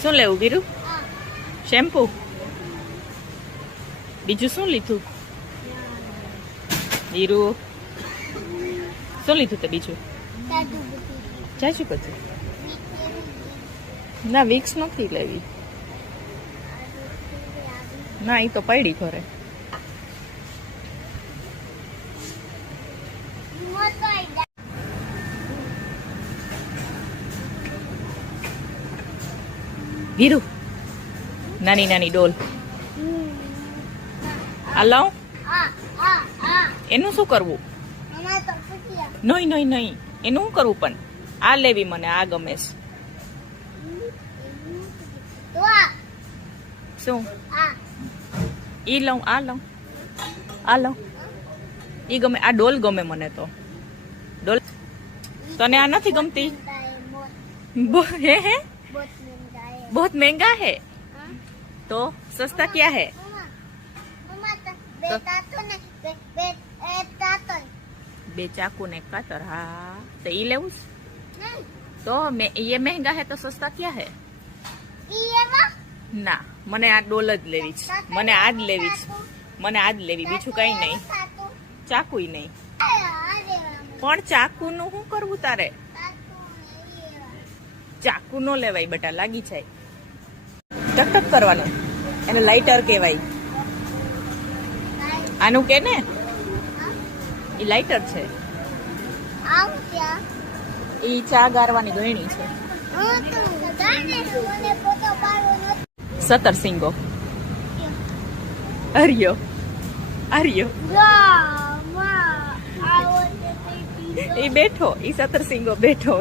શું લેવું વીરુ? શેમ્પુ. બીજું શું લીધું વીરુ? શું લીધું તે બીજું? ચાચું બધું. ના વિક્સ નથી લેવી. ના એ તો પડી ઘરે. વીરુ નાની નાની ડોલ આ લાવ. એનું શું કરવું? નહીં નહીં નહીં એનું શું કરવું? પણ આ લેવી મને આ ગમે છે. શું ઈ લઉં? આ લઉં? આ લઉં? ઈ ગમે? આ ડોલ ગમે મને તો. ડોલ તને આ નથી ગમતી? હે હે बहुत महंगा है तो सस्ता क्या है? बे चाकू ने कतर. हाँ तो ये लेવું તો ये महंगा है तो सस्ता क्या है? ના મને આ ડોલ જ લેવી છે. મને આ જ લેવી છે. મને આ જ લેવી, બીજું કઈ નહીં. ચાકુય નહીં. પણ ચાકુ નું શું કરવું તારે? ચાકુ નો લેવાય બેટા, લાગી જાય. ટક ટક કરવાનું એને લાઇટર કહેવાય. આનું કે ને એ લાઇટર છે. એ ચા ગારવાની ગયણી છે. સતરસિંગો. આર્યો આર્યો એ બેઠો. એ સતરસિંગો બેઠો.